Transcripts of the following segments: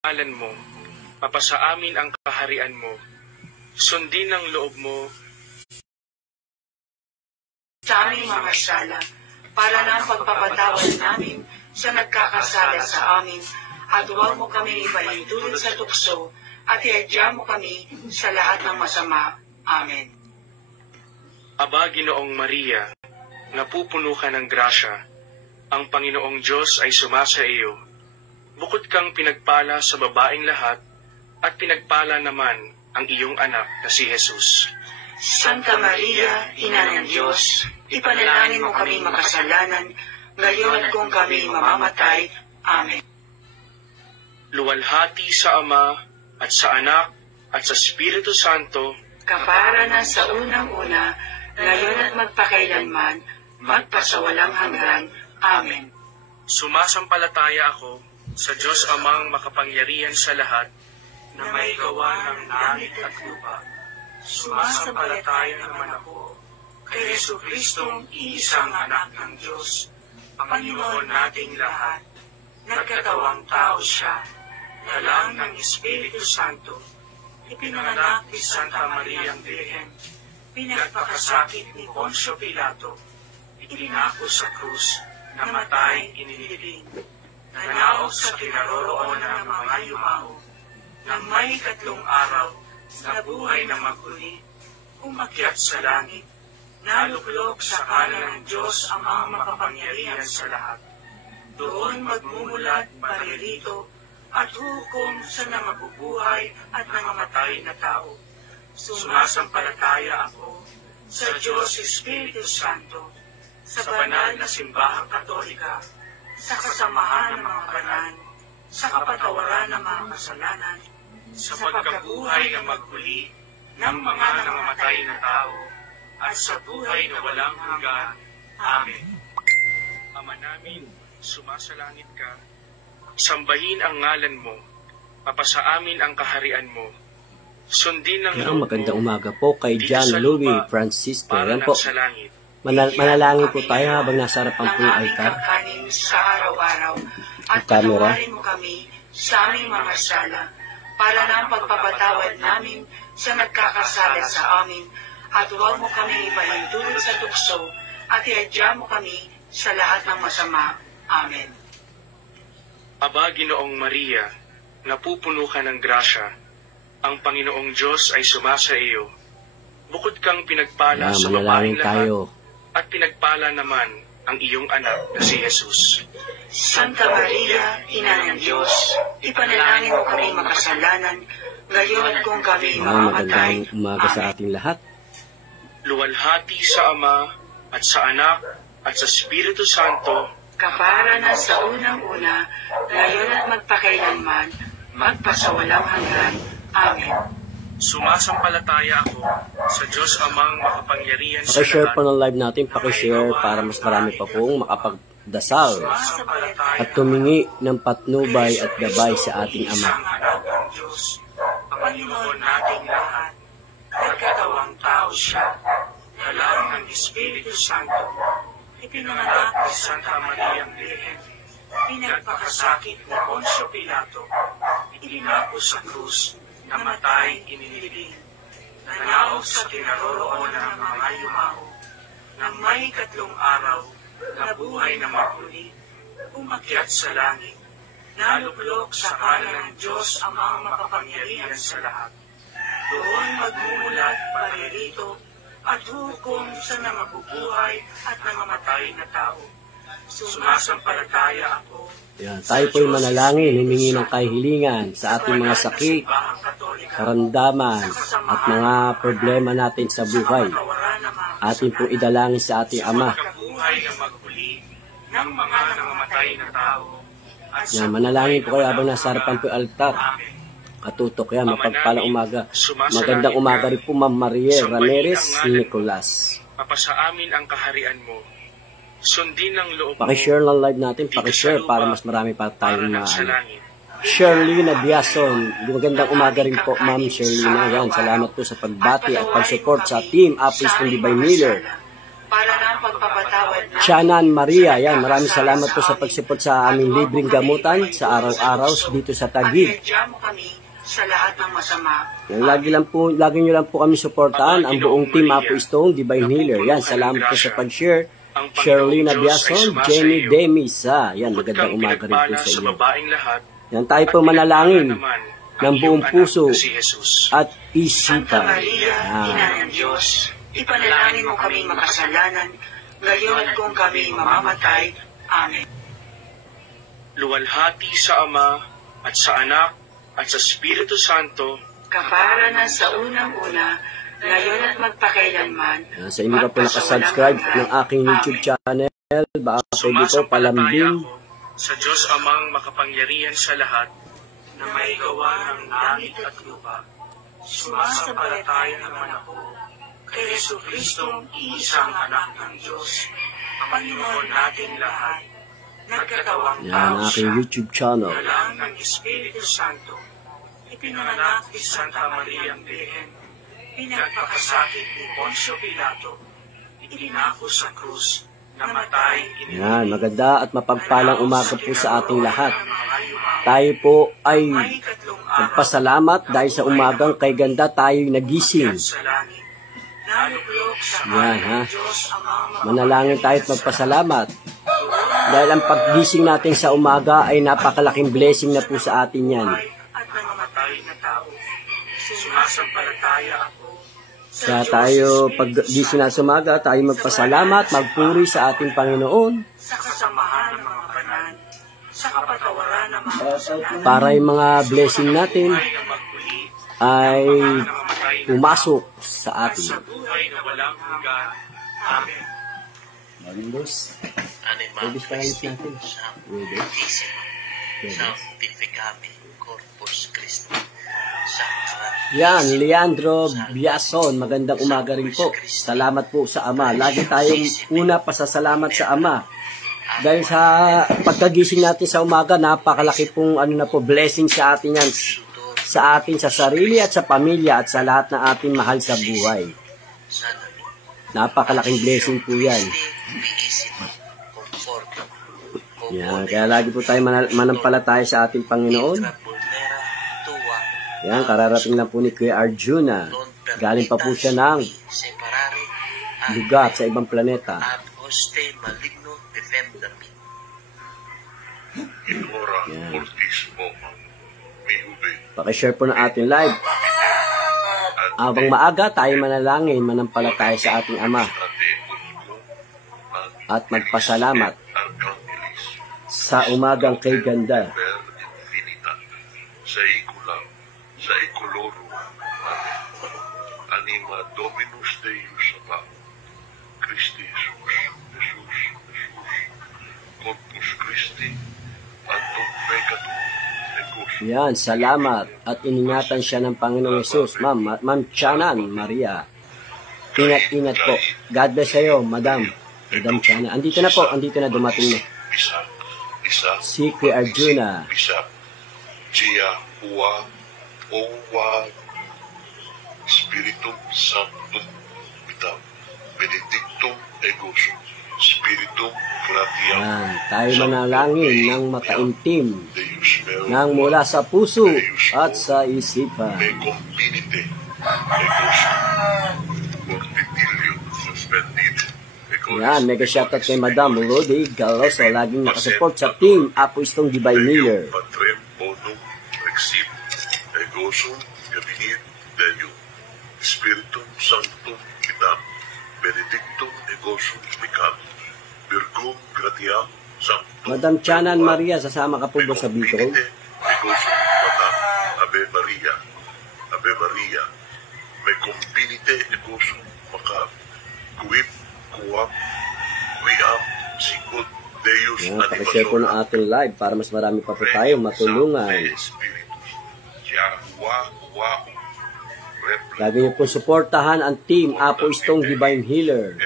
ngalan mo, mapasa amin ang kaharian mo, sundin ang loob mo sa aming mga sala, para ng pagpapatawad namin sa nagkakasala sa amin, at huwag mo kami ipahintulot sa tukso, at iadya mo kami sa lahat ng masama. Amen. Aba, Ginoong Maria, napupuno ka ng grasya, ang Panginoong Diyos ay sumasa iyo. Bukod kang pinagpala sa babaeng lahat, at pinagpala naman ang iyong anak na si Jesus. Santa Maria, Ina ng Diyos, ipanalangin mo kami makasalanan, ngayon at kung kami mamamatay. Amen. Luwalhati sa Ama, at sa Anak, at sa Espiritu Santo, kapara na sa unang-una, ngayon at magpakailanman, magpasawalang hanggan. Amen. Sumasampalataya ako sa Diyos Amang makapangyarihan sa lahat, na may gawa ng langit at lupa. Sumasampalataya naman ako kay Jesucristong iisang anak ng Diyos, Panginoon nating lahat. Nagkatawang tao siya, dalang ng Espiritu Santo, ipinanganak ni Santa Mariang Birhen, pinagpakasakit ni Poncio Pilato, itinako sa krus, namatay, inilibing, nanaog sa kinaroroonan ng mga yumao, nang may 3 araw, nabuhay na maguli, umakyat sa langit, naluklok sa kanan ng Diyos ang mga makapangyarihan sa lahat. Doon magmumulat paririto at hukom sa nangabubuhay at nangamatay na tao. Sumasampalataya ako sa Diyos Espiritu Santo, sa banal na simbahang katolika, sa kasamahan ng mga banal, sa kapatawaran ng mga kasalanan, sa pagkabuhay na maghuli ng mga nangamatay na tao, at sa buhay na walang hanggan. Amen. Ama namin, sumasalangit ka, sambahin ang ngalan mo, mapasa amin ang kaharian mo, sundin ang loob mo. Magandang umaga po kay John Louis Francisco. Yan po. Manalangin po tayo habang nasa harapan po yung altar. Sa araw-araw, at patawarin mo kami sa aming mga sala, para ng pagpapatawad namin sa nagkakasala sa amin, at huwag mo kami ipahintulot sa tukso, at iadya mo kami sa lahat ng masama. Amen. Aba, Ginoong Maria, napupuno ka ng grasya, ang Panginoong Diyos ay sumasa iyo. Bukod kang pinagpala sa babaeng lahat, at pinagpala naman ang iyong anak na si Jesus. Santa Maria, Ina ng Diyos, ipanalangin mo kami makasalanan, ngayon at kung kami mamamatay. Magandang umaga sa ating lahat. Luwalhati sa Ama, at sa Anak, at sa Espiritu Santo, kapara na sa unang-una, ngayon at magpakailanman, magpasawalang hanggan. Amen. Sumasampalataya ako sa Diyos Amang makapangyarihan sa Pakishare lahat. po ng live natin, pakishare para mas marami pa pong makapagdasal at tumingi ng patnubay at gabay sa ating Ama. Panginoon nating lahat, nagkatawang tao siya, dalang ng Espiritu Santo, ipinanganak ni Santa Mariang Birhen, pinagpakasakit ni Poncio Pilato, itinako sa krus, namatay, inilibing, nanaog sa kinaroroonan ng mga yumao, nang may 3 araw, nabuhay na maguli, umakyat sa langit, naluklok sa kanan ng Diyos ang mga makapangyarihan sa lahat. Doon magmumulat paririto at hukom sa nangabubuhay at nangamatay na tao. Sumasampalataya ako. Yan, tayo po'y manalangin, humingi ng kahilingan sa ating mga sakit, karamdaman, at mga problema natin sa buhay. Atin pong idalangin sa ating Ama. Yan, manalangin po kayo habang nasa harapan po yung altar. Katutok yan, mapagpalang umaga. Magandang umaga rin po, Ma'am Mariel Ramirez Nicolas. Mapasa amin ang kaharian mo. Sundin ang loob mo. Pakishare lang live natin, pakishare para mas marami pa tayong Sherlina Biason, magandang umaga rin po, Ma'am Sherlina. Yan, salamat po sa pagbati at pag-support sa Team Apis ng Divine Miller. Para ng pagpapatawad namin Chanan Maria. Yan, maraming salamat po sa pagsipot sa aming libreng gamutan sa araw-araw dito sa Taguig. Pinadya mo kami sa lahat ng masama. Yan, lagi nyo lang po kami suportahan, ang buong team Apo Stone, Divine Healer. Yan, salamat po sa pag-share. Sherlina Biason, Jenny Demisa. Yan, magandang umaga rin po sa iyo. Yan, tayo po manalangin ng buong puso at isipan. Maria, Ina ng Diyos, ipanalangin mo kami makasalanan, ngayon kung kami mamamatay. Amen. Luwalhati sa Ama at sa Anak at sa Espiritu Santo, Kapara na sa unang-una, ngayon at magpakailanman. Yan, sa hindi pa po nakasubscribe ng aking YouTube channel, baka pwede po palambing. Sa Diyos Amang makapangyarihan sa lahat, na may gawa ng langit at lupa. Sumasampalataya naman ako kay Jesucristong isang anak ng Diyos, Panginoon nating lahat, nagkatawang Yan, tao aking siya, YouTube channel. nalang ng Espiritu Santo, ipinanganak ni Santa Maria ang Birhen, pinagpakasakit ni Poncio Pilato, itinako sa krus, namatay, Yan, maganda at mapagpalang umaga po sa ating lahat. Tayo po ay magpasalamat dahil sa umagang kay ganda tayo'y nagising. Yan, ha. Manalangin tayo at magpasalamat. Dahil ang paggising natin sa umaga ay napakalaking blessing na po sa atin yan. at nangamatay na tao. Sumasampalataya ako. Kaya tayo, pag gising na sa umaga, tayo magpasalamat, magpuri sa ating Panginoon. Sa kasamahan ng mga banal, sa kapatawaran ng mga kasalanan, Para yung mga blessing natin ay pumasok sa atin. Sa buhay na walang hanggan. Amen. Marindos. Anima Pwede pa ayos natin. Pwede. Sanctificame Corpus Christi. Sacra. Yan, Leandro Biason, magandang umaga rin po. Salamat po sa Ama. Lagi tayong una pasasalamat sa Ama. Dahil sa pagkagising natin sa umaga, napakalaki pong blessing sa atin yan. Sa atin, sa sarili at sa pamilya at sa lahat na ating mahal sa buhay. Napakalaking blessing po yan. Yan, kaya lagi po tayo manampalataya sa ating Panginoon. Yan, kararating na po ni Kuya Arjuna. Galing pa po siya ng lugar sa ibang planeta. Yan. Pakishare po ng ating live. Habang maaga, tayo manalangin, manampalataya sa ating Ama. At magpasalamat sa umagang kay ganda. Sa ikulang, sa ikuloro, anima Dominus Deus Aba, Christi Jesus, Corpus Christi, Antum Peccatum, Yan, salamat. At iningatan siya ng Panginoong Yesus. Ma'am Chanan Maria. Ingat-ingat po. God bless sa'yo, Madam Chanan. Andito na po, dumating na. Si Kuya Arjuna. Gia Hua Owa Spiritum Sanctum Vitam Benedictum Egus Spiritum Gratiam. Yan, tayo manalangin ng mataimtim, Deus meu nang mula sa puso at sa isipan. me convinite Egus Fortitilium Suspendite Egus. Yan, mega shoutout kay Madam Rudy Galoso, laging nakasupport sa team Apo Stone Divine Healer. Patrem bonum rexit Egosum Gabinit Deum Spiritum Sanctum Vitam Benedictum Egosum Vicam Virgum Gratiam Sanctum Madam Chanan Maria, sasama ka po ba sa Bicol? Egosum Patam Ave Maria Ave Maria Me combinite Egosum Macam Quid Quam Quiam Sicut Deus Yan, pakishare po ng ating live para mas marami pa po tayo matulungan. Lagi niyo po suportahan ang team Apo Stone Divine Healer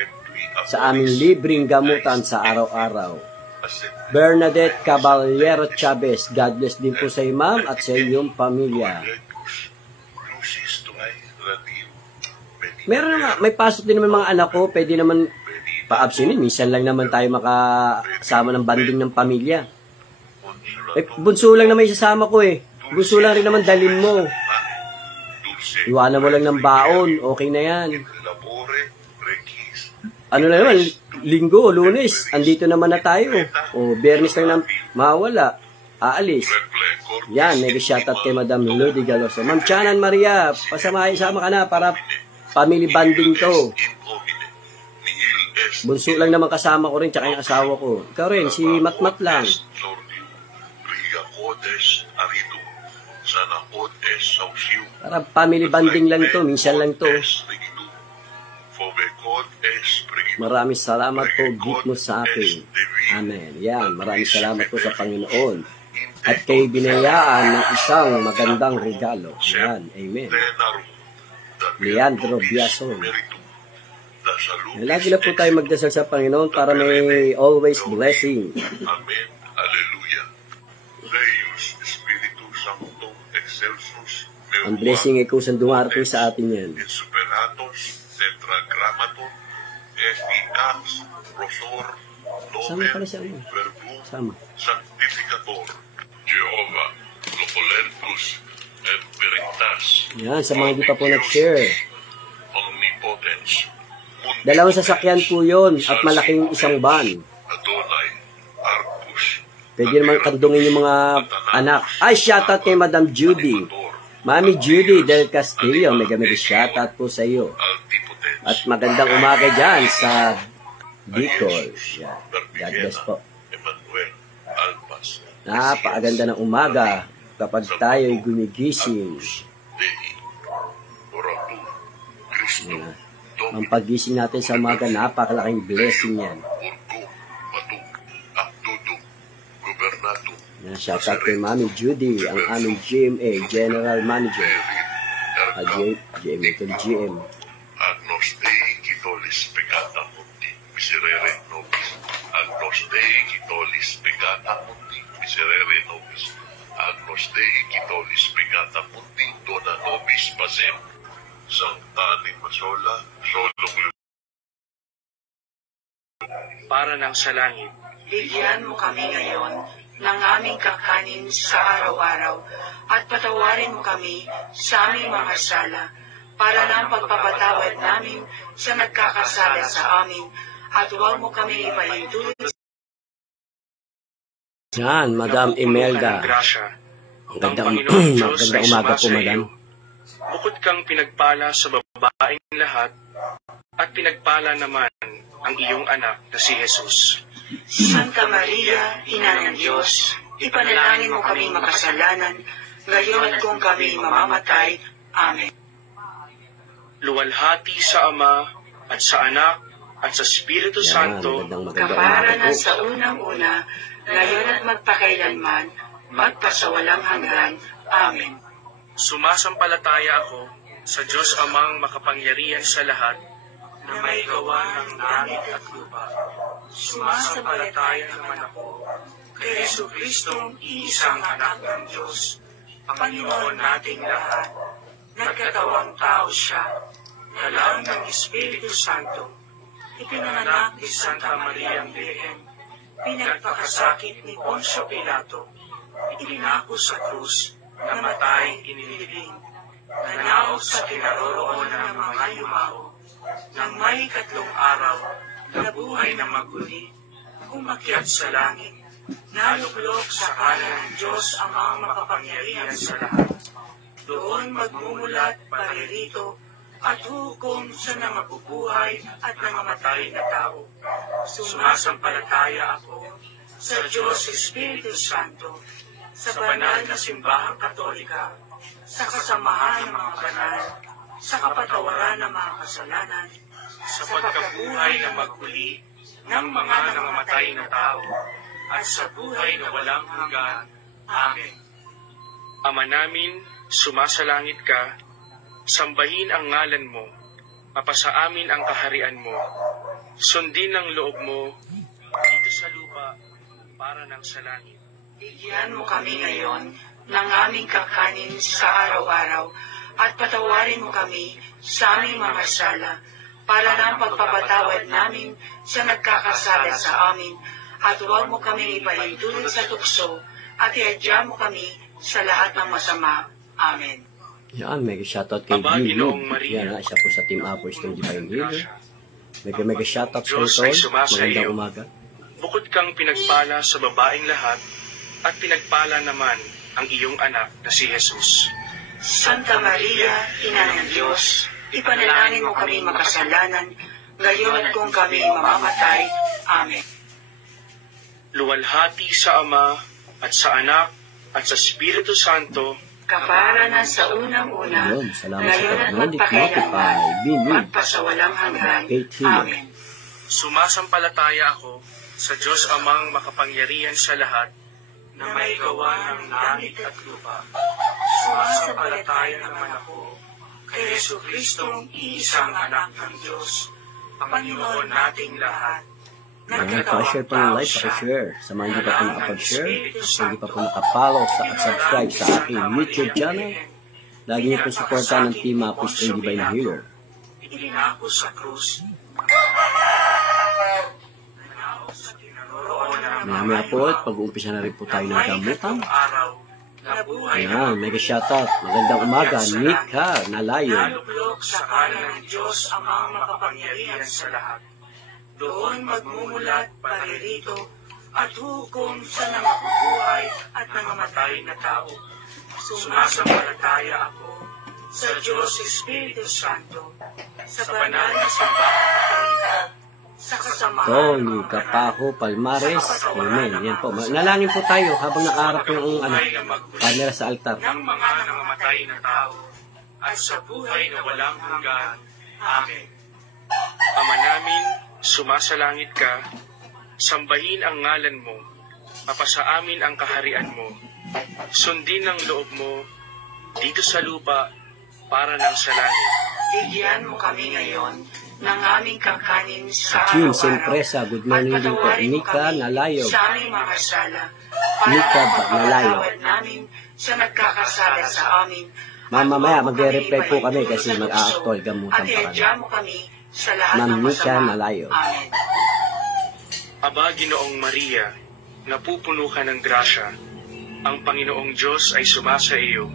sa aming libreng gamutan sa araw-araw. Bernadette Caballero Chavez, God bless din po sa iyo, ma'am, at sa iyong pamilya. Meron naman, may pasok din naman mga anak ko, pwede naman pa-absinin. Minsan lang naman tayo makasama ng banding ng pamilya. Bunso lang naman isasama ko eh. Bunso lang rin naman dalhin mo. Iwanan mo lang ng baon. Okay na yan. Ano na naman, Linggo, Lunes, andito naman na tayo. O, Biyernes lang na mawala. Aalis. Yan, nag-shoutout kay Madam Lodi Galoso. Ma'am Chanan Maria, sama ka na para family banding to. Bunso lang naman kasama ko rin, tsaka yung asawa ko. Ikaw rin, si Matmat lang. Para family banding lang to, minsan lang to. Maraming salamat po, gift mo sa akin. Amen. Yan, maraming salamat po sa Panginoon. At kay binayaan ng isang magandang regalo. Yan, amen. Leandro Biason. Lagi na po tayo magdasal sa Panginoon para may always blessing. Amen. Alleluia. Deus Spiritus Sanctum excelsus. Ang blessing ay kusang dumarating sa atin yan. Superatos tetragrammaton efficax rosor Sama nomen pala siya. verbum Sama. sanctificator Jehovah Locolentus et Veritas. Yan, sa mga hindi pa po nag-share. Omnipotens. Dalawang sasakyan po yun at malaking isang van. Adonai Arcus. Pwede naman kandungin yung mga anak. Ay, shoutout kay Madam Judy. Mami Judy del Castillo, mega shoutout po sa iyo. At magandang umaga dyan sa Bicol. Yan. God bless po. Emmanuel Alpas. Napakaganda ng umaga kapag tayo'y gumigising. Dei. Oratu. Cristo. Yan. Ang paggising natin sa umaga, napakalaking blessing yan. Urgo. Matu. Akdudu. Gobernatu. Yan, shoutout kay Mami Judy, ang aming GMA, General Manager. GMA to GM. Agnos Dei Quitolis Peccata Mundi, miserere nobis. Agnos Dei Quitolis Peccata Mundi, miserere nobis. Agnos Dei Quitolis Peccata Mundi, dona nobis pasem. Sancta anima sola, solum Para ng sa langit. Bigyan mo kami ngayon ng aming kakanin sa araw-araw at patawarin mo kami sa aming mga sala para ng pagpapatawad namin sa nagkakasala sa amin at huwag mo kami ipahintulot. Yan, Madam Imelda. Ang magandang umaga po, Madam. Bukod kang pinagpala sa babaeng lahat, at pinagpala naman ang iyong anak na si Jesus. Santa Maria, Ina ng Diyos, ipanalangin mo kami makasalanan, ngayon at kung kami mamamatay. Amen. Luwalhati sa Ama, at sa Anak, at sa Espiritu Santo, magandang Kapara umaga na po. sa unang-una, ngayon at magpakailanman, magpasawalang hanggan. Amen. sumasampalataya ako sa Diyos Amang makapangyarihan sa lahat, na may gawa ng langit at lupa. Sumasampalataya naman ako kay Jesucristong iisang anak ng Diyos, Panginoon nating lahat. Nagkatawang tao siya, dalaw ng Espiritu Santo, ipinanganak ni Santa Maria ang Birhen, pinagpakasakit ni Poncio Pilato, ipinako sa krus, namatay, inilibing, nanaog sa kinaroroonan ng mga yumao, nang may 3 araw, nabuhay na maguli, umakyat sa langit, naluklok sa kanan ng Diyos ang mga makapangyarihan sa lahat. Doon magmumulat paririto at hukom sa nangabubuhay at nangamatay na tao. Sumasampalataya ako sa Diyos Espiritu Santo, sa banal na simbahang katolika, sa kasamahan ng mga banal, sa kapatawaran ng mga kasalanan, sa pagkabuhay na maguli ng mga nangamatay na tao, at sa buhay na walang hanggan. Amen. Ama namin, sumasalangit ka, sambahin ang ngalan mo, mapasa amin ang kaharian mo, sundin ang loob mo, dito sa lupa, para ng sa langit. Bigyan mo kami ngayon ng aming kakanin sa araw-araw at patawarin mo kami sa aming mga sala para ng pagpapatawad namin sa nagkakasala sa amin, at huwag mo kami ipahintulot sa tukso, at iadya mo kami sa lahat ng masama. Amen. Yan, mega shoutout kay Aba, Gino. Ginoong Maria, Yan, siya po sa Team Apos ng Divine Healer. Mega shoutout sa Diyos ito. ay sumasa Magandang iyo. umaga. Bukod kang pinagpala sa babaeng lahat, at pinagpala naman ang iyong anak na si Jesus. Santa Maria, Ina ng Diyos, ipanalangin mo kami makasalanan, ngayon kung kami mamamatay. Amen. Luwalhati sa Ama, at sa Anak, at sa Espiritu Santo, Kapara na sa unang-una, Yun, salamat sa ngayon at pag-notify. magpakailanman, Binig. magpasawalang hanggan. Faith healer. Amen. sumasampalataya ako sa Diyos Amang makapangyarihan sa lahat, na may gawa ng langit at lupa. Sumasampalataya naman ako kay Jesucristong iisang anak ng Diyos, Panginoon nating lahat. Pa-share po ng live, pa-share. Sa mga hindi pa po nakapag-share, sa hindi pa po nakapollow at subscribe sa aking YouTube channel, lagi niyo po supportan ng Team Apos ng Divine Healer. Itinako sa krus. Mamaya po at pag-uumpisa na rin po tayo ng gamutan. Araw, nabuhay Ayan, mega shoutout. Magandang umaga, Nika Nalayo. Nalublog sa kanan ng Diyos Amang makapangyarihan sa lahat. Doon magmumulat paririto at hukom sa nangabubuhay at nangamatay na tao. Sumasampalataya ako sa Diyos Espiritu Santo, sa banal na simbahan Katolika, sa kasamahan Tony ng mga Capajo Palmares. Amen. Yan po. Nalangin po tayo habang nakaharap yung camera sa altar. ng mga nangamatay na tao at sa buhay na walang hanggan. Amen. Ama namin, sumasalangit ka, sambahin ang ngalan mo, mapasa amin ang kaharian mo, sundin ang loob mo, dito sa lupa, para ng sa langit. Bigyan mo kami ngayon ng aming kakanin sa Jean araw-araw. Sempresa, good morning din po. Patawarin mo Nika kami Nalayo. sa aming mga sala, Nika para Nalayo. mapatawad namin sa nagkakasala sa amin. Mamaya, At huwag mo magre-reply kami po kami ipahintulot kasi sa mag-a-actual tukso, gamutan at pa kami. iadya mo kami sa lahat Ma'am ng Nika masama. Nalayo. Amen. Aba, Ginoong Maria, napupuno ka ng grasya, ang Panginoong Diyos ay sumasa iyo.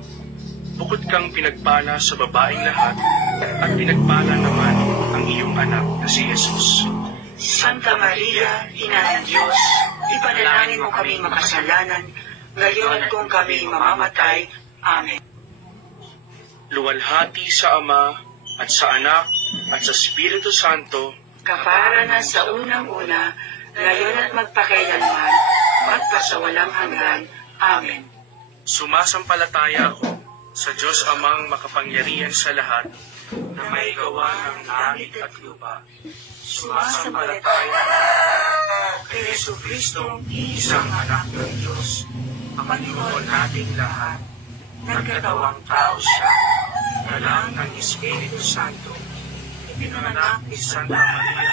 Bukod kang pinagpala sa babaeng lahat, at pinagpala naman ang iyong anak na si Jesus. Santa Maria, Ina ng Diyos, ipanalangin mo kami makasalanan, ngayon kung kami mamamatay. Amen. Luwalhati sa Ama, at sa Anak, at sa Espiritu Santo, Kapara na sa unang-una, ngayon at magpakailanman, magpasawalang hanggan. Amen. sumasampalataya ako sa Diyos Amang makapangyarihan sa lahat, na may gawa ng langit at lupa. Sumasampalataya ako kay Jesucristong isang anak ng Diyos, Panginoon nating lahat. Nagkatawang tao siya, dalang ng Espiritu Santo, ipinanganak ni Santa Maria,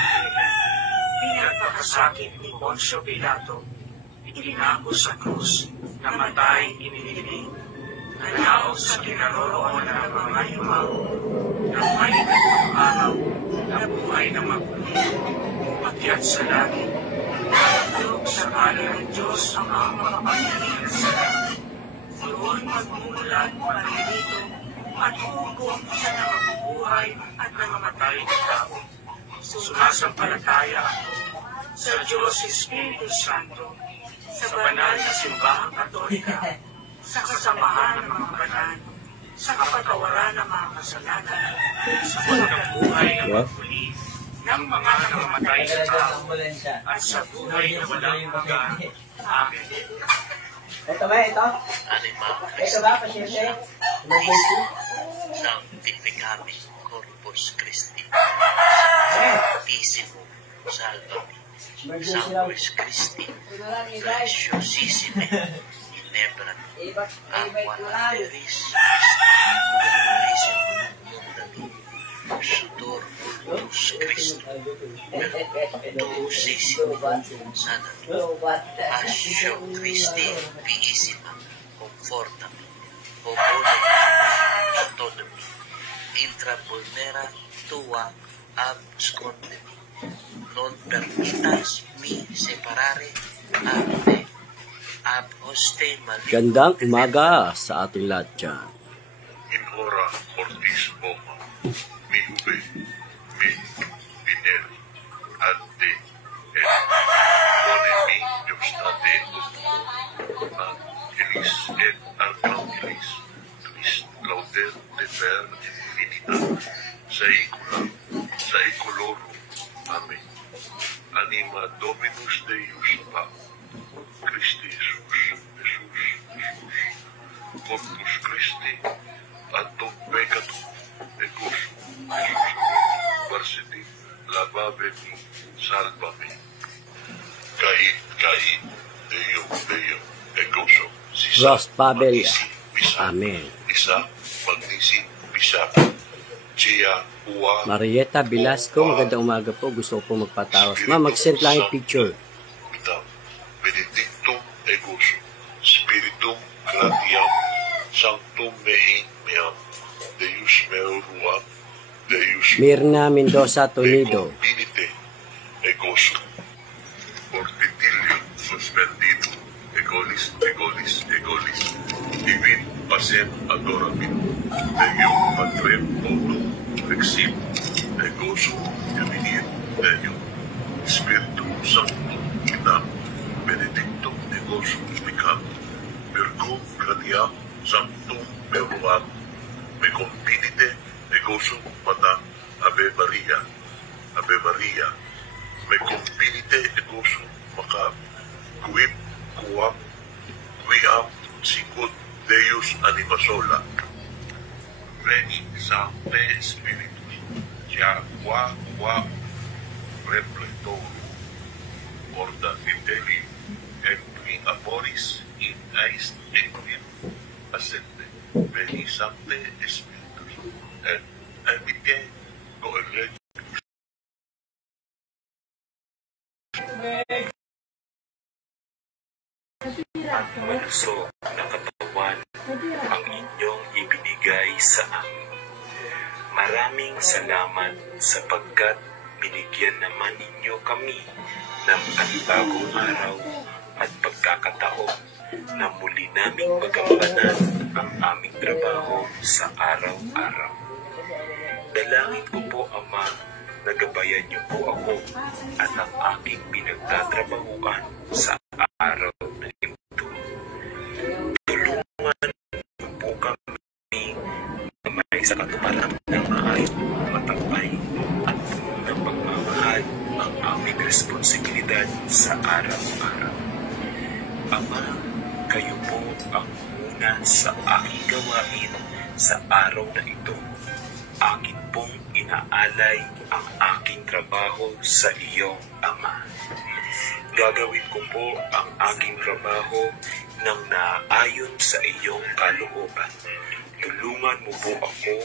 pinagpakasakit ni Poncio Pilato, itinako sa krus, namatay iniliglig, nanaog sa kinaroroonan ng mga yumaw, ng may tatlong araw, nabuhay na maguli, umakyat sa langit, nalulog sa kanan ng Diyos ang mga makapangyarihan sa lahat. Doon magmumulat paririto at hukom sa nangabubuhay at nangamatay na tao. Sumasampalataya ako sa Diyos Espiritu Santo, sa banal na simbahang Katolika, sa kasamahan ng mga banal, sa kapatawaran ng mga kasalanan, sa pagkabuhay na magmuli ng mga nangamatay na tao, at sa buhay na walang hanggan. Amen. Ito ba, ito? Anima Ito ba, pasyente? Sanctificami Corpus Christi. Sanctissimo Salvami. Sanguis Christi. Preciosissime Inebran. Aqua Lateris Christi. Mundani. Sutor Vultus Christi. Dulcissimo Sanami. Ascio Christi Piissima. Confortami. Obole Autonomi. Il extra vulnera tua ab sconde. Non permittas mi separare ab te, ab hoste maligno. Gandang umaga sa ating lahat dyan. In hora mortis oma, mi ube, mi vineri, ante, et donemi deustate angelis et archangelis, Christ lauder defer infinita, saeculorum. Amen. Anima Dominus Deus Christi Jesus, Corpus Christi, Antum Peccatum, Ecusum, Jesus, Varsity, Lavaveni, Salvami. Cain, Deo, Ecusum, Rost Pabel. Amen. Isa, Magnisi, Bisa, Chia, Ua, Marieta Velasco, magandang umaga po. Gusto ko po magpatawas. Ma'am, mag-send lang yung picture. Benedictum Egusum, Spiritum Gratiam, Sanctum Meam, Deus Meoruam, Deus Mirna Mendoza Tonido. Binite, Egosum, Fortitilium Suspendidum, Egolis, Divin Pacem Adoramit, Deum Patrem Totum, Rexim, Egosum, Divinit, Deum, Spiritum Sanctum, Kitam, Benedictum Egosum, Micam, Virgum Gratiam, Sanctum Meoruam, Me Confinite, Egosum Pata, Ave Maria, Me Confinite, Egosum Macam, Quib, Quiam, Sicut, Deus Anima Sola, Veni Sancte Spiritus, qua Repletorum, Orda Fideli, et qui amoris in eis equim ascende, Veni Sancte Spiritus, et amice coelege. At malusog na katawan ang inyong ibinigay sa amin. Maraming salamat sapagkat binigyan naman ninyo kami ng panibagong araw at pagkakataon na muli naming magampanan ang aming trabaho sa araw-araw. Dalangin ko po, Ama, na gabayan niyo po ako at ang aking pinagtatrabahuan sa araw na ito. Tulungan niyo po kami na may sa katuparan ng maayong matagumpay at puno ng pagmamahal ang aming responsibilidad sa araw-araw. Ama, kayo po ang una sa aking gawain sa araw na ito. Akin pong inaalay ang aking trabaho sa iyong Ama. Gagawin ko po ang aking trabaho nang naayon sa iyong kalooban. Tulungan mo po ako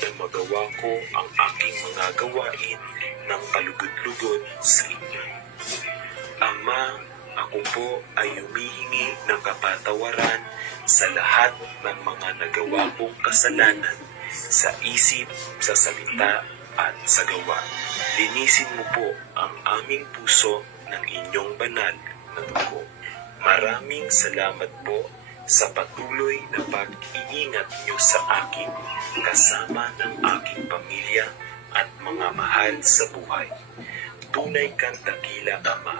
na magawa ko ang aking mga gawain ng kalugod-lugod sa inyo. Ama, ako po ay humihingi ng kapatawaran sa lahat ng mga nagawa kong kasalanan sa isip, sa salita, at sa gawa. Linisin mo po ang aming puso ng inyong banal na dugo. Maraming salamat po sa patuloy na pag-iingat niyo sa akin kasama ng aking pamilya at mga mahal sa buhay. Tunay kang dakila, Ama.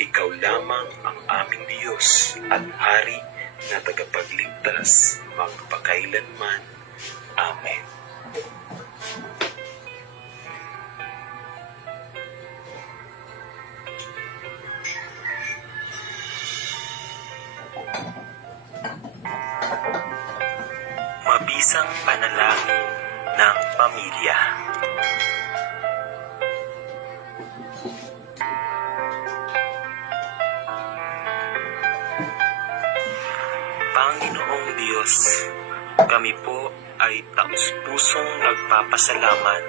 Ikaw lamang ang aming Diyos at Hari na tagapagligtas magpakailanman. Amen. Mabisang panalangin ng pamilya. Panginoong Diyos, kami po ay taus-pusong nagpapasalamat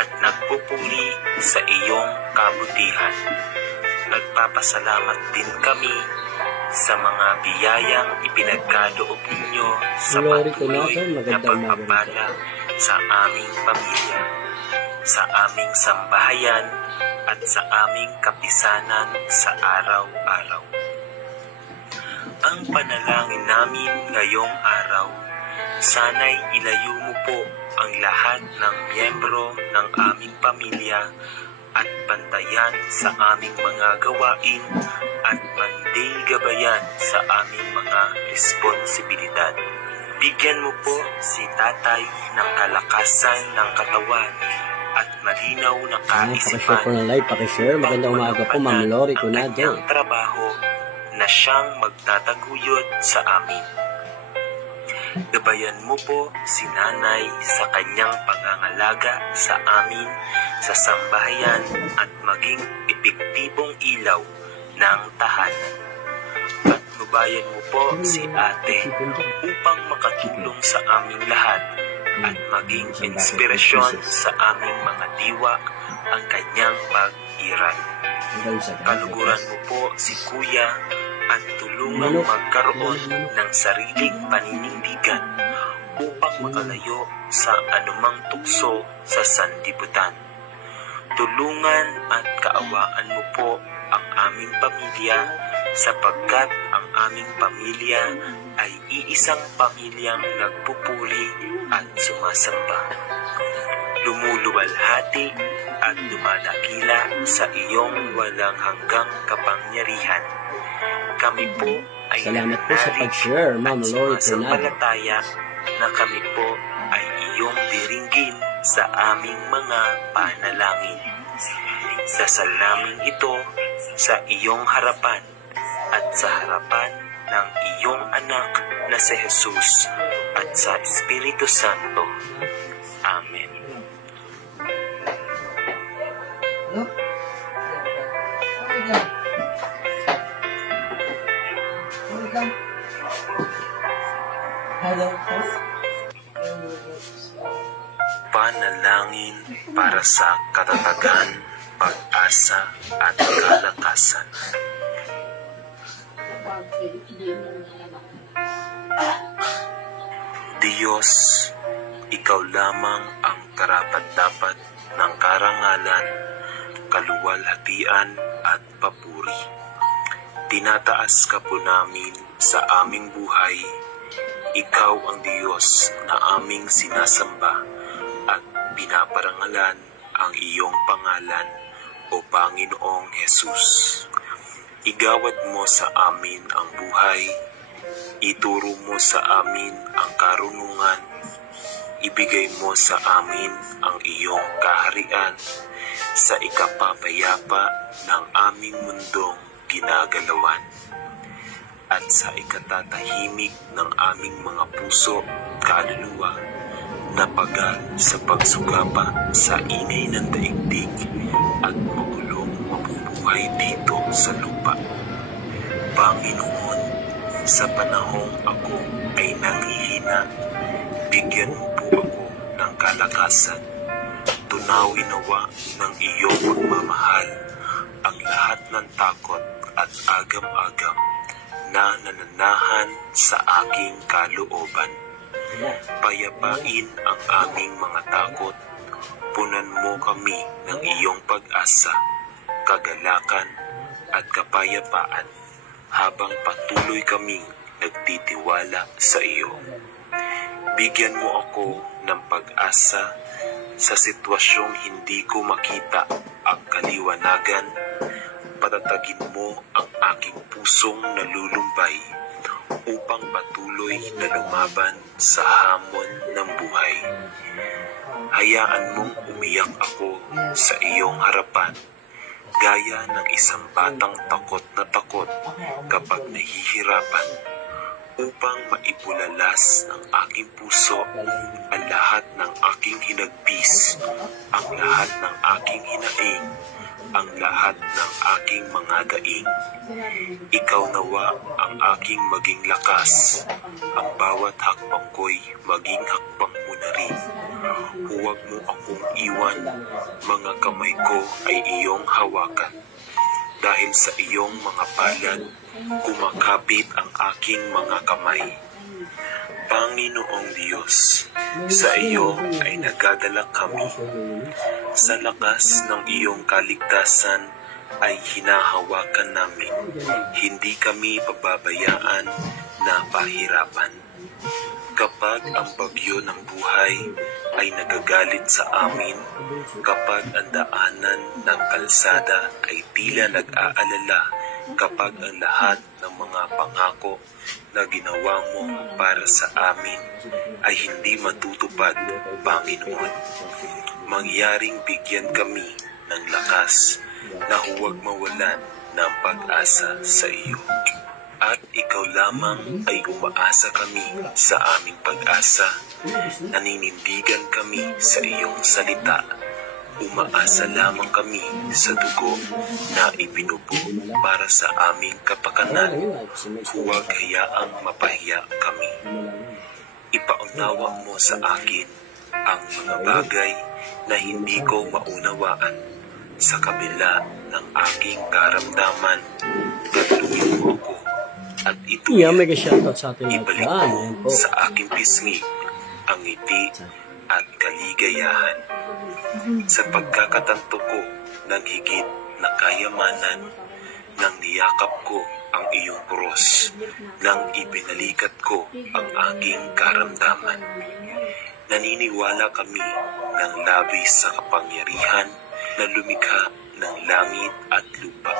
at nagpupuri sa iyong kabutihan. Nagpapasalamat din kami sa mga biyayang ipinagkaloob ninyo sa patuloy na pagpapala sa aming pamilya, sa aming sambahayan, at sa aming kapisanan sa araw-araw. Ang panalangin namin ngayong araw, sana'y ilayo mo po ang lahat ng miyembro ng aming pamilya at bantayan sa aming mga gawain at gabayan sa aming mga responsibilidad. Bigyan mo po si tatay ng kalakasan ng katawan at malinaw na kaisipan. Pakishare po ng live, pakishare. Magandang umaga po, Ma'am Lori Conado. Ang trabaho na siyang magtataguyod sa amin. Gabayan mo po si nanay sa kanyang pangangalaga sa amin sa sambahayan at maging epektibong ilaw ng tahanan. At nubayan mo po si ate upang makatulong sa aming lahat at maging inspirasyon sa aming mga diwa ang kanyang pag-iral. Kaluguran mo po si kuya at tulungang magkaroon ng sariling paninindigan upang makalayo sa anumang tukso sa sanlibutan. Tulungan at kaawaan mo po ang aming pamilya sapagkat ang aming pamilya ay iisang pamilyang nagpupuri at sumasamba. Lumuluwalhati at dumadakila sa iyong walang hanggang kapangyarihan. Kami po ay Salamat po sa pag-share, Ma'am Lori Conado. sumasampalataya na kami po ay iyong diringgin sa aming mga panalangin. Sa salaming ito sa iyong harapan at sa harapan ng iyong anak na si Jesus at sa Espiritu Santo. Amen. Panalangin para sa katatagan, pag-asa at kalakasan. Diyos, ikaw lamang ang karapat-dapat ng karangalan, kaluwalhatian at papuri. Tinataas ka po namin sa aming buhay. Ikaw ang Diyos na aming sinasamba at pinaparangalan ang iyong pangalan, o Panginoong Jesus. Igawad mo sa amin ang buhay, ituro mo sa amin ang karunungan, ibigay mo sa amin ang iyong kaharian sa ikapapayapa ng aming mundong ginagalawan at sa ikatatahimik ng aming mga puso, kaluluwa, na pagal sa pagsugapa sa ingay ng daigdig at magulong mabubuhay dito sa lupa. Panginoon, sa panahong ako ay nanghihina, bigyan mo po ako ng kalakasan. Tunawin nawa ng iyong pagmamahal ang lahat ng takot at agam-agam na nananahan sa aking kalooban. Payapain ang aming mga takot, punan mo kami ng iyong pag-asa, kagalakan at kapayapaan habang patuloy kaming nagtitiwala sa iyo. Bigyan mo ako ng pag-asa sa sitwasyong hindi ko makita ang kaliwanagan. Patatagin mo ang aking pusong nalulumbay upang patuloy na lumaban sa hamon ng buhay. Hayaan mong umiyak ako sa iyong harapan, gaya ng isang batang takot na takot kapag nahihirapan, upang maipulalas ng aking puso ang lahat ng aking hinagpis, ang lahat ng aking hinaing, ang lahat ng aking mga daing. Ikaw nawa ang aking maging lakas, ang bawat hakbang ko'y maging hakbang mo na rin. Huwag mo akong iwan, mga kamay ko ay iyong hawakan. Dahil sa iyong mga palad, kumakapit ang aking mga kamay. Panginoong Diyos, sa iyo ay nagdadala kami. Sa lakas ng iyong kaligtasan ay hinahawakan namin. Hindi kami pababayaan na pahirapan. Kapag ang bagyo ng buhay ay nagagalit sa amin, kapag ang daanan ng kalsada ay tila nag-aalala, kapag ang lahat ng mga pangako na ginawa mo para sa amin ay hindi matutupad, Panginoon. Mangyaring bigyan kami ng lakas na huwag mawalan ng pag-asa sa iyo. At ikaw lamang ay umaasa kami sa aming pag-asa. Naninindigan kami sa iyong salita. Umaasa lamang kami sa dugo na ibinubo para sa aming kapakanan. Huwag hayaang mapahiya kami. Ipaunawa mo sa akin ang mga bagay na hindi ko maunawaan. Sa kabila ng aking karamdaman, gatuloy mo ako at may shoutout sa atin ibalik mo sa aking pisngi ang ngiti at kaligayahan. Sa pagkakatanto ko ng higit na kayamanan, nang niyakap ko ang iyong krus, nang ibinalikat ko ang aking karamdaman. Naniniwala kami ng labis sa kapangyarihan na lumikha ng langit at lupa.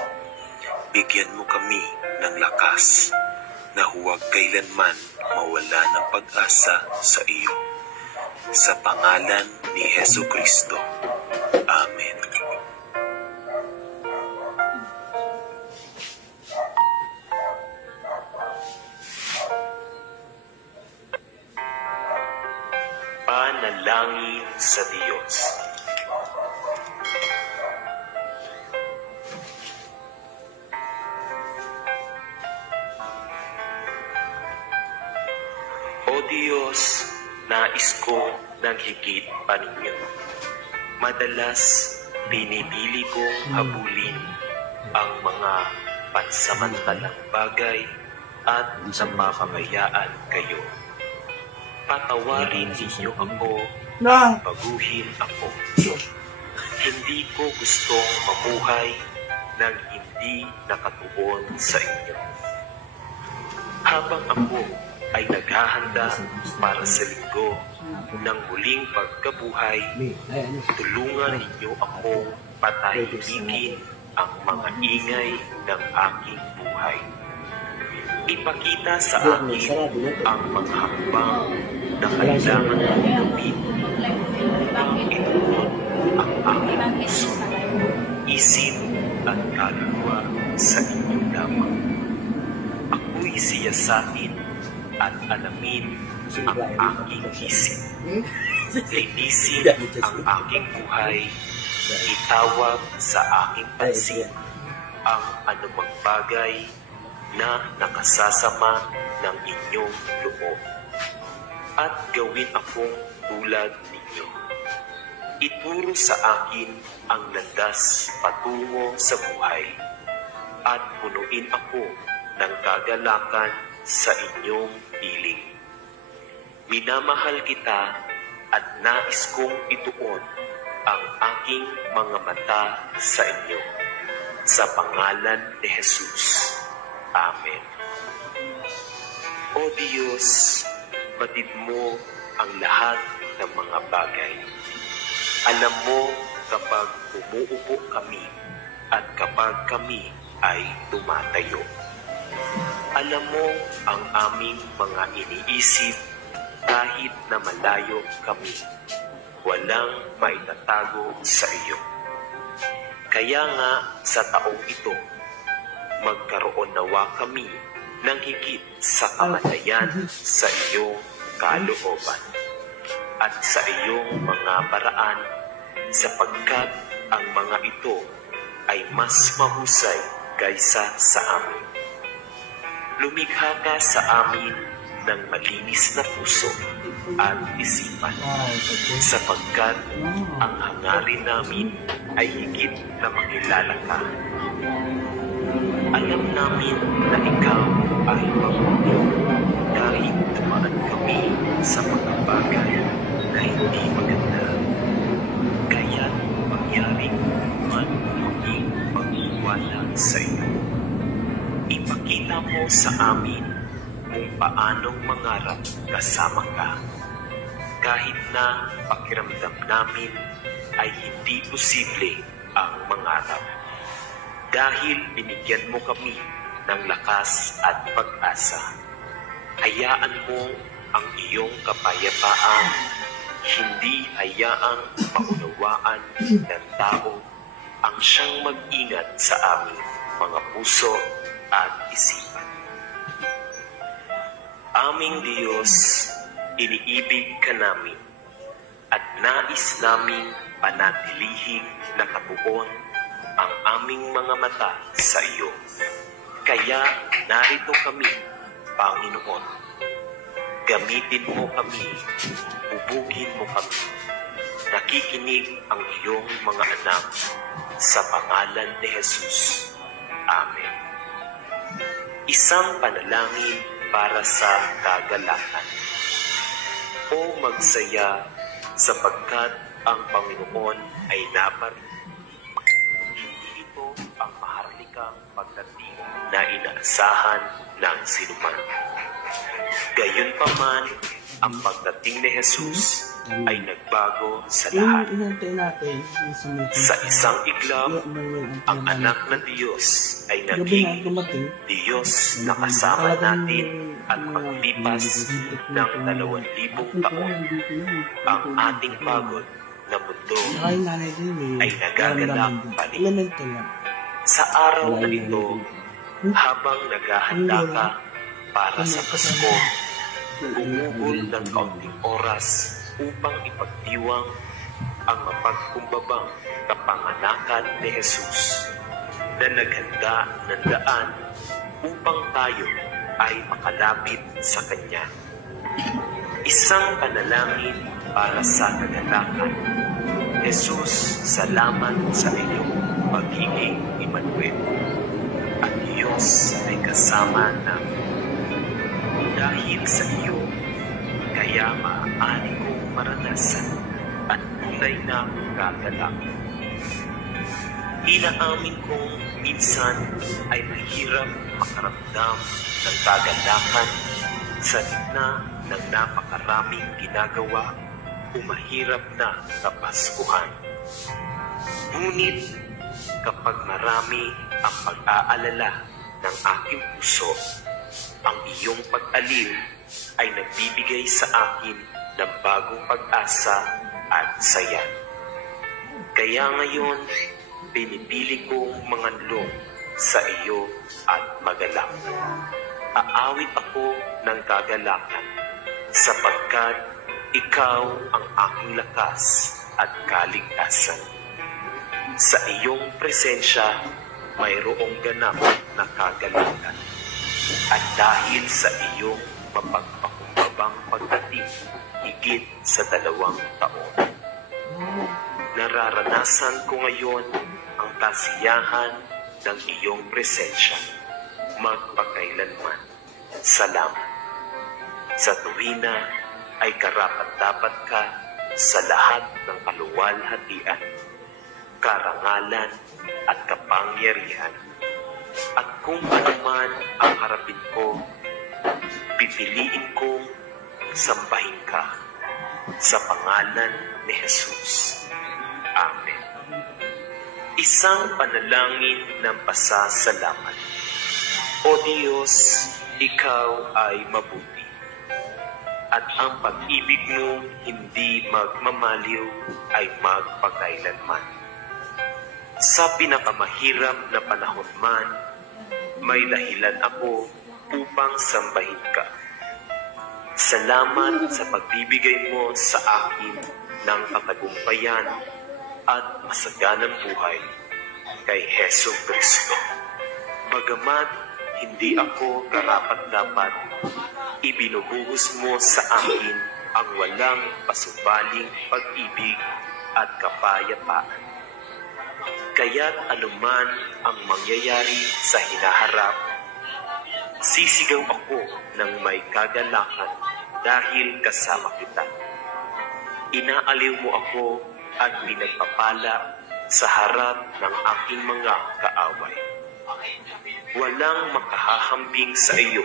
Bigyan mo kami ng lakas na huwag kailanman mawala ng pag-asa sa iyo. Sa pangalan ni Hesu Kristo. Amen. Panalangin sa Diyos. O Diyos, nais ko ng higit pa ninyo. Madalas, pinipili kong habulin ang mga pansamantalang bagay at napapabayaan kayo. Patawarin ninyo ako, baguhin ako. Hindi ko gustong mamuhay nang hindi nakatuon sa inyo. Habang ako ay naghahanda para sa linggo ng muling pagkabuhay, tulungan ninyo akong patahimikin ang mga ingay ng aking buhay. Ipakita sa akin ang mga hakbang na kailangan kong gawin upang ituon ang aking puso, isip at kaluluwa sa inyo lamang. Ako'y siyasatin at alamin ang aking isip. Linisin ang aking buhay. Itawag sa aking pansin ang anumang bagay na nakasasama ng inyong loob. At gawin akong tulad ninyo. Ituro sa akin ang landas patungo sa buhay. At punuin ako ng kagalakan sa inyong piling. Minamahal kita at nais kong ituon ang aking mga mata sa inyo. Sa pangalan ni Jesus. Amen. O Diyos, batid mo ang lahat ng mga bagay. Alam mo kapag umuupo kami at kapag kami ay tumatayo. Alam mo ang aming mga iniisip kahit na malayo kami. Walang maitatago sa iyo. Kaya nga sa taong ito, magkaroon nawa kami ng higit sa kamatayan sa iyong kalooban at sa iyong mga paraan, sapagkat ang mga ito ay mas mahusay kaysa sa amin. Lumikha ka sa amin ng malinis na puso at isipan, sapagkat ang hangarin namin ay higit na makilala ka. Alam namin na ikaw ay mabuti kahit dumaan kami kami sa mga bagay na hindi maganda. Kaya't mangyaring man maging magwala sa iyo. Ipakita mo sa amin kung paanong mangarap kasama ka. Kahit na pakiramdam namin ay hindi posible ang mangarap. Dahil binigyan mo kami ng lakas at pag-asa. Hayaan mo ang iyong kapayapaan, hindi hayaang maunawaan ng tao ang siyang mag-ingat sa aming mga puso at isipan. Aming Diyos, iniibig ka namin at nais naming panatilihing nakabuon ang aming mga mata sa iyo. Kaya narito kami, Panginoon. Gamitin mo kami, bubugin mo kami. Nakikinig ang iyong mga anak sa pangalan ni Jesus. Amen. Isang panalangin para sa kagalakan. O magsaya sapagkat ang Panginoon ay naparito. Hindi ito ang maharlikang pagdating na inaasahan ng sinuman. Gayunpaman, ang pagdating ni Jesus ay nagbago sa lahat. Sa isang iglap, ang anak ng Diyos ay naging Diyos na kasama natin at paglipas ng 2,000 taon. Ang ating pagod na mundo ay nagaganap pa rin. Sa araw na ito, habang naghahanda ka para sa Pasko, gugugol ng kaunting oras upang ipagdiwang ang mapagkumbabang kapanganakan ni Jesus na naghanda ng daan upang tayo ay makalapit sa Kanya. Isang panalangin para sa kagalakan. Jesus, salamat sa iyong pagiging Emmanuel. At Diyos ay kasama namin. Dahil sa iyo, kaya maaari kong maranasan at tunay na kagalakan. Inaamin kong minsan ay mahirap makaramdam ng kagalakan sa gitna ng napakaraming ginagawa o mahirap na kapaskuhan. Ngunit kapag marami ang pag-aalala ng aking puso, ang iyong pag-alin ay nagbibigay sa akin ng bagong pag-asa at saya. Kaya ngayon, pinipili kong manganlong sa iyo at magalak. Aawit ako ng kagalakan sapagkat ikaw ang aking lakas at kaligtasan. Sa iyong presensya, mayroong ganap na kagalakan. At dahil sa iyong mapagpakumbabang pagdating higit sa 2 taon, nararanasan ko ngayon ang kasiyahan ng iyong presensya magpakailanman. Salamat. Sa tuwina ay karapat-dapat ka sa lahat ng kaluwalhatian, karangalan at kapangyarihan. At kung ano man ang harapin ko, pipiliin kong sambahin ka sa pangalan ni Jesus. Amen. Isang panalangin ng pasasalamat. O Diyos, ikaw ay mabuti, at ang pag-ibig mo hindi magmamaliw ay magpakailanman. Sa pinakamahirap na panahon man, may dahilan ako upang sambahin ka. Salamat sa pagbibigay mo sa akin ng katagumpayan at masaganang buhay kay Hesus Kristo. Bagamat hindi ako karapat-dapat, ibinubuhos mo sa akin ang walang pasubaling pag-ibig at kapayapaan. Kaya't anuman ang mangyayari sa hinaharap, sisigaw ako ng may kagalakan dahil kasama kita. Inaaliw mo ako at pinagpapala sa harap ng aking mga kaaway. Walang makahahambing sa iyo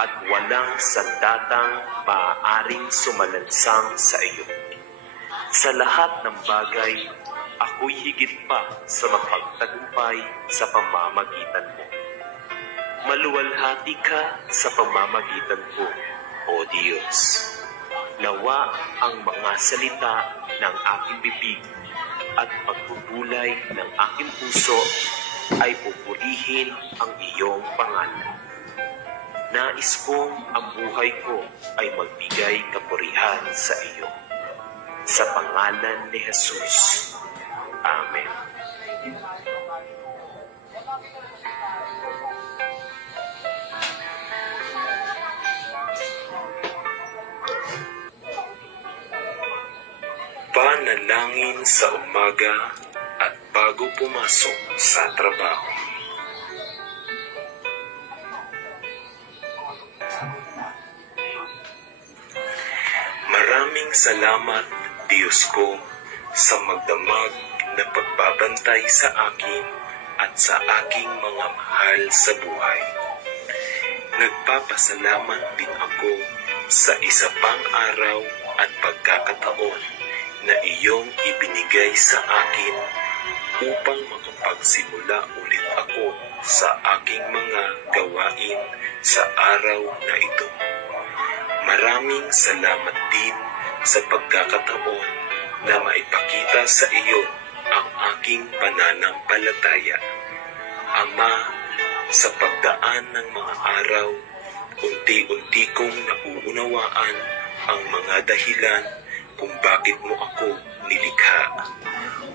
at walang sandatang maaaring sumalansang sa iyo. Sa lahat ng bagay, ako'y higit pa sa mapagtagumpay sa pamamagitan mo. Maluwalhati ka sa pamamagitan ko, O Diyos. Nawa ang mga salita ng aking bibig at pagbubulay ng aking puso ay pupurihin ang iyong pangalan. Nais kong ang buhay ko ay magbigay kapurihan sa iyo. Sa pangalan ni Jesus. Amen. Panalangin sa umaga at bago pumasok sa trabaho. Maraming salamat, Diyos ko, sa magdamag na pagbabantay sa akin at sa aking mga mahal sa buhay. Nagpapasalamat din ako sa isa pang araw at pagkakataon na iyong ibinigay sa akin upang makapagsimula ulit ako sa aking mga gawain sa araw na ito. Maraming salamat din sa pagkakataon na maipakita sa iyo ang aking pananampalataya. Ama, sa pagdaan ng mga araw, unti-unti kong nauunawaan ang mga dahilan kung bakit mo ako nilikha.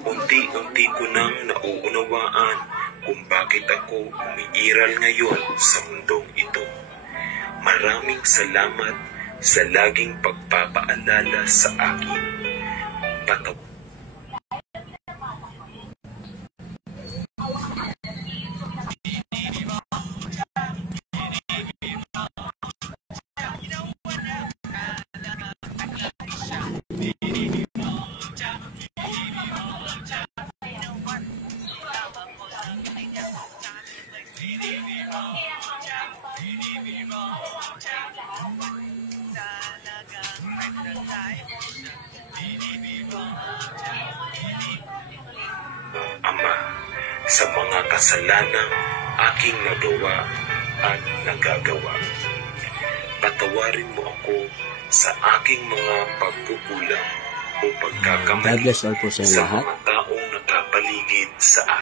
Unti-unti ko nang nauunawaan kung bakit ako umiiral ngayon sa mundong ito. Maraming salamat sa laging pagpapaalala sa akin. Ama, sa mga kasalanang aking nagawa at nagagawa, patawarin mo ako sa aking mga pagkukulang o pagkakamali God bless all po sa sa lahat. mga taong nakapaligid sa